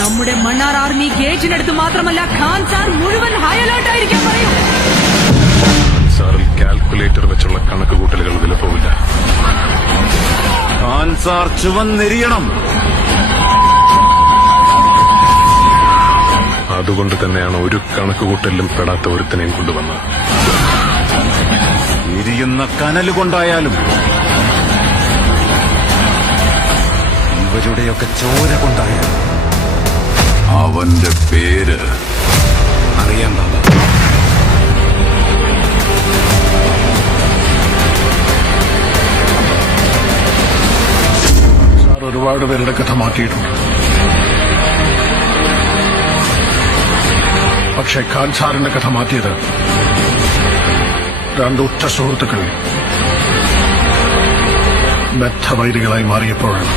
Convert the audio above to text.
നമ്മുടെ മണ്ണാർ ആർമി ഗേറ്റിനടുത്ത് മാത്രമല്ല ഖാൻ സാർ മുഴുവൻ ഹൈ അലേർട്ട് ആയിരിക്കാൻ പറയും. സാറിൽ കാൽക്കുലേറ്റർ വെച്ചുള്ള കണക്കുകൂട്ടലുകൾ വില പോവില്ല. ഖാൻ സാർ ചുവന്നെരിയണം. അതുകൊണ്ട് തന്നെയാണ് ഒരു കണക്കുകൂട്ടലിലും പെടാത്ത ഒരുത്തനെയും കൊണ്ടുവന്നത്. എരിയുന്ന കനലുകൊണ്ടായാലും ഇവരുടെയൊക്കെ ചോര കൊണ്ടായാലും അവന്റെ പേര് അറിയാൻ ബാബ. സാർ ഒരുപാട് പേരുടെ കഥ മാറ്റിയിട്ടുണ്ട്. പക്ഷേ ഖാൻ സാറിന്റെ കഥ മാറ്റിയത് രണ്ട് ഉറ്റ സുഹൃത്തുക്കൾ ബദ്ധവൈരികളായി മാറിയപ്പോഴാണ്.